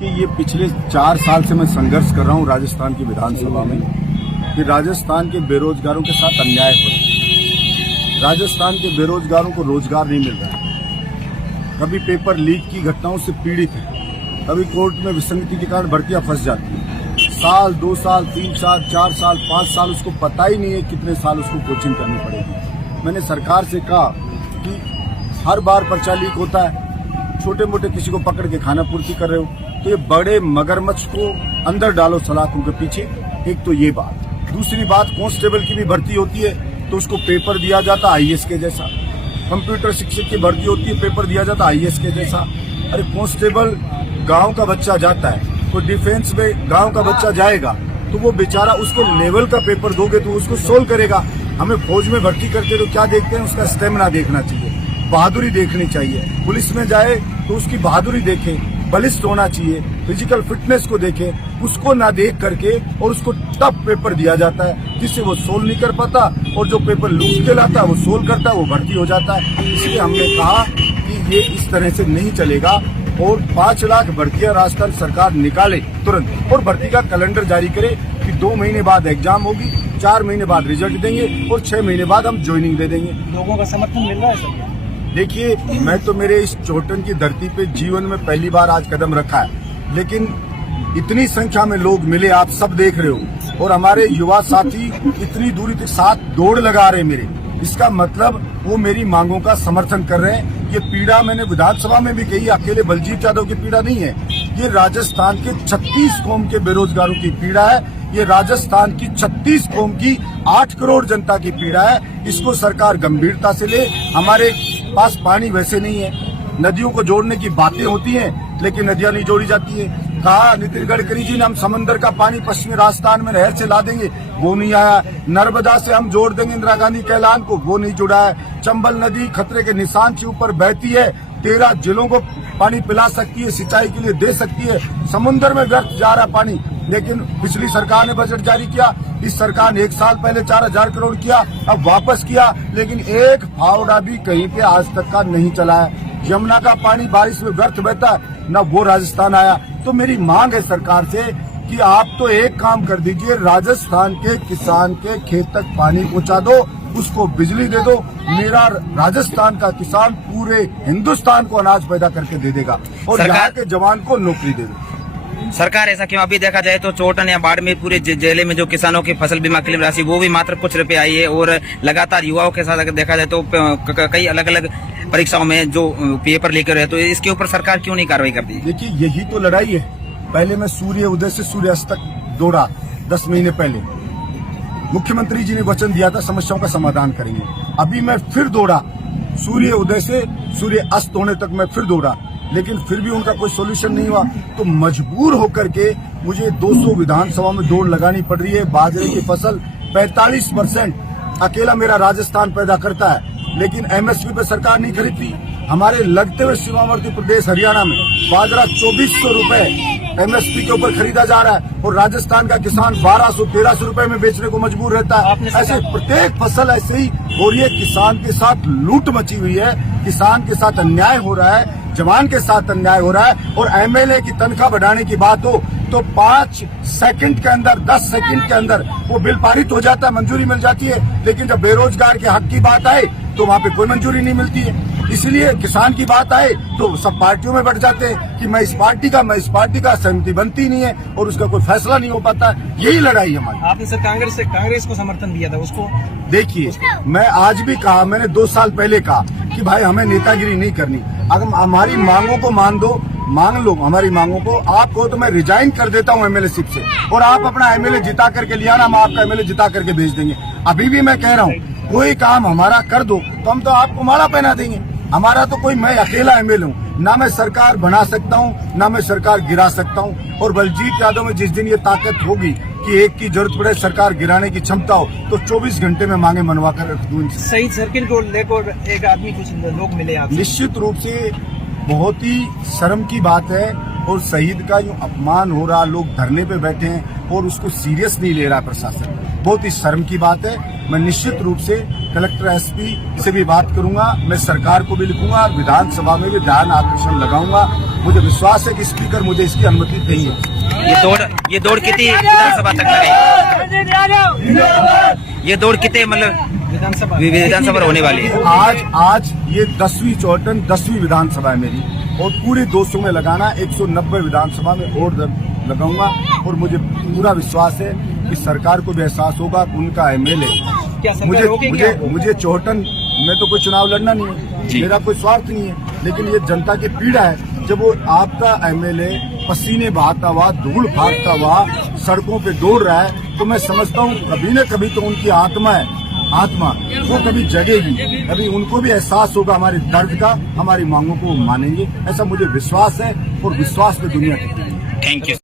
कि ये पिछले 4 साल से मैं संघर्ष कर रहा हूँ राजस्थान की विधानसभा में कि राजस्थान के बेरोजगारों के साथ अन्याय हो रहा है। राजस्थान के बेरोजगारों को रोजगार नहीं मिल रहा है। कभी पेपर लीक की घटनाओं से पीड़ित है, कभी कोर्ट में विसंगति के कारण भर्तियां फंस जाती हैं। साल, 2 साल, 3 साल, 4 साल, 5 साल उसको पता ही नहीं है कितने साल उसको कोचिंग करनी पड़ेगी। मैंने सरकार से कहा कि हर बार पर्चा लीक होता है, छोटे मोटे किसी को पकड़ के खाना पूर्ति कर रहे हो, तो ये बड़े मगरमच्छ को अंदर डालो सलाखों के पीछे। एक तो ये बात। दूसरी बात, कांस्टेबल की भी भर्ती होती है तो उसको पेपर दिया जाता आईएएस के जैसा। कंप्यूटर शिक्षक की भर्ती होती है, पेपर दिया जाता आईएएस के जैसा। अरे कांस्टेबल गांव का बच्चा जाता है, तो डिफेंस में गांव का बच्चा जाएगा तो वो बेचारा उसको लेवल का पेपर दोगे तो उसको सोल्व करेगा। हमें फौज में भर्ती करते तो क्या देखते हैं, उसका स्टेमिना देखना चाहिए, बहादुरी देखनी चाहिए। पुलिस में जाए तो उसकी बहादुरी देखे, बलिष्ठ होना चाहिए, फिजिकल फिटनेस को देखे, उसको ना देख करके और उसको टफ पेपर दिया जाता है जिससे वो सोल्व नहीं कर पाता, और जो पेपर लूज के लाता है वो सोल्व करता है, वो भर्ती हो जाता है। इसलिए हमने कहा कि ये इस तरह से नहीं चलेगा और 5 लाख भर्तियां राजस्थान सरकार निकाले तुरंत और भर्ती का कैलेंडर जारी करे कि 2 महीने बाद एग्जाम होगी, 4 महीने बाद रिजल्ट देंगे और 6 महीने बाद हम ज्वाइनिंग दे देंगे। लोगों का समर्थन मिल रहा है सर? देखिए, मैं तो मेरे इस चोटन की धरती पे जीवन में पहली बार आज कदम रखा है, लेकिन इतनी संख्या में लोग मिले, आप सब देख रहे हो, और हमारे युवा साथी इतनी दूरी के साथ दौड़ लगा रहे मेरे। इसका मतलब वो मेरी मांगों का समर्थन कर रहे हैं। ये पीड़ा मैंने विधानसभा में भी कही, अकेले बलजीत यादव की पीड़ा नहीं है, ये राजस्थान के 36 कौम के बेरोजगारों की पीड़ा है। ये राजस्थान की 36 कौम की 8 करोड़ जनता की पीड़ा है। इसको सरकार गंभीरता से ले। हमारे पास पानी वैसे नहीं है, नदियों को जोड़ने की बातें होती हैं लेकिन नदियां नहीं जोड़ी जाती हैं। कहा नितिन गडकरी जी ने हम समंदर का पानी पश्चिमी राजस्थान में नहर से ला देंगे, वो नहीं आया। नर्मदा से हम जोड़ देंगे इंदिरा गांधी के ऐलान को, वो नहीं जुड़ा है। चंबल नदी खतरे के निशान के ऊपर बहती है, 13 जिलों को पानी पिला सकती है, सिंचाई के लिए दे सकती है। समुद्र में व्यर्थ जा रहा पानी, लेकिन पिछली सरकार ने बजट जारी किया, इस सरकार ने 1 साल पहले 4000 करोड़ किया, अब वापस किया, लेकिन एक फावड़ा भी कहीं पे आज तक का नहीं चला है। यमुना का पानी बारिश में व्यर्थ बहता है, न वो राजस्थान आया। तो मेरी मांग है सरकार से कि आप तो एक काम कर दीजिए, राजस्थान के किसान के खेत तक पानी पहुंचा दो, उसको बिजली दे दो। मेरा राजस्थान का किसान पूरे हिंदुस्तान को अनाज पैदा करके दे देगा और यहाँ के जवान को नौकरी दे देगा। सरकार ऐसा क्यों? अभी देखा जाए तो चोटन या बाड़मेर पूरे जिले में जो किसानों की फसल बीमा क्लेम राशि वो भी मात्र कुछ रुपए आई है, और लगातार युवाओं के साथ अगर देखा जाए तो कई अलग अलग परीक्षाओं में जो पेपर लेकर रहे, तो इसके ऊपर सरकार क्यों नहीं कार्रवाई करती? देखिए, यही तो लड़ाई है। पहले मैं सूर्य उदय से सूर्य अस्त तक दौड़ा 10 महीने पहले। मुख्यमंत्री जी ने वचन दिया था समस्याओं का समाधान करेंगे। अभी मैं फिर दौड़ा, सूर्य उदय से सूर्य अस्त होने तक मैं फिर दौड़ा, लेकिन फिर भी उनका कोई सोल्यूशन नहीं हुआ। तो मजबूर होकर के मुझे 200 विधानसभा में दौड़ लगानी पड़ रही है। बाजरे की फसल 45% अकेला मेरा राजस्थान पैदा करता है, लेकिन एमएसपी पे सरकार नहीं खरीदती। हमारे लगते हुए सीमावर्ती प्रदेश हरियाणा में बाजरा 2400 रुपए एमएसपी के ऊपर खरीदा जा रहा है और राजस्थान का किसान 1200-1300 रुपए में बेचने को मजबूर रहता है। ऐसे प्रत्येक फसल ऐसे ही हो रही है। किसान के साथ लूट मची हुई है, किसान के साथ अन्याय हो रहा है, जवान के साथ अन्याय हो रहा है। और एमएलए की तनख्वाह बढ़ाने की बात हो तो 5 सेकंड के अंदर, 10 सेकंड के अंदर वो बिल पारित हो जाता है, मंजूरी मिल जाती है। लेकिन जब बेरोजगार के हक की बात आए तो वहाँ पे कोई मंजूरी नहीं मिलती है। इसलिए किसान की बात आए तो सब पार्टियों में बढ़ जाते हैं कि मैं इस पार्टी का, सहमति बनती नहीं है और उसका कोई फैसला नहीं हो पाता। यही लड़ाई है हमारी। आपने सर कांग्रेस को समर्थन दिया था, उसको देखिए, मैं आज भी कहा, मैंने 2 साल पहले कहा कि भाई हमें नेतागिरी नहीं करनी। अगर हमारी मांगों को मांग लो हमारी मांगों को। आप कहो तो मैं रिजाइन कर देता हूँ एमएलए शिप से और आप अपना एमएलए जिता करके लिया ना, हम आपका एमएलए जिता करके भेज देंगे। अभी भी मैं कह रहा हूँ, कोई काम हमारा कर दो तो हम तो आपको माला पहना देंगे। हमारा तो कोई, मैं अकेला एमएलए हूँ, ना मैं सरकार बना सकता हूँ ना मैं सरकार गिरा सकता हूँ। और बलजीत यादव में जिस दिन ये ताकत होगी कि एक की जरूरत पड़े सरकार गिराने की क्षमता हो, तो 24 घंटे में मांगे मनवा कर रख दूं। सही सर्किल को लेकर एक आदमी, कुछ लोग मिले आप? निश्चित रूप से बहुत ही शर्म की बात है और शहीद का यूं अपमान हो रहा, लोग धरने पे बैठे हैं और उसको सीरियस नहीं ले रहा प्रशासन। बहुत ही शर्म की बात है। मैं निश्चित रूप से कलेक्टर एसपी से भी बात करूंगा, मैं सरकार को भी लिखूंगा, विधानसभा में भी ध्यान आकर्षण लगाऊंगा मुझे विश्वास है कि स्पीकर मुझे इसकी अनुमति देंगे। ये दौड़ कितनी विधानसभा तक लगेगी? ये दौड़ कितने मतलब विधानसभा होने वाली है? आज ये 10वीं विधानसभा है मेरी, और पूरे 200 में लगाना 190 विधानसभा में वोट लगाऊंगा। और मुझे पूरा विश्वास है कि सरकार को भी एहसास होगा कि उनका एमएलए मुझे चौहटन में तो कोई चुनाव लड़ना नहीं है, मेरा कोई स्वार्थ नहीं है, लेकिन ये जनता की पीड़ा है। जब वो आपका एमएलए पसीने बहाता हुआ, धूल फाड़ता हुआ सड़कों पे दौड़ रहा है, तो मैं समझता हूँ कभी न कभी तो उनकी आत्मा वो कभी जगेगी, कभी उनको भी एहसास होगा हमारे दर्द का, हमारी मांगों को मानेंगे, ऐसा मुझे विश्वास है। और विश्वास पे दुनिया टिकेगी। Thank you.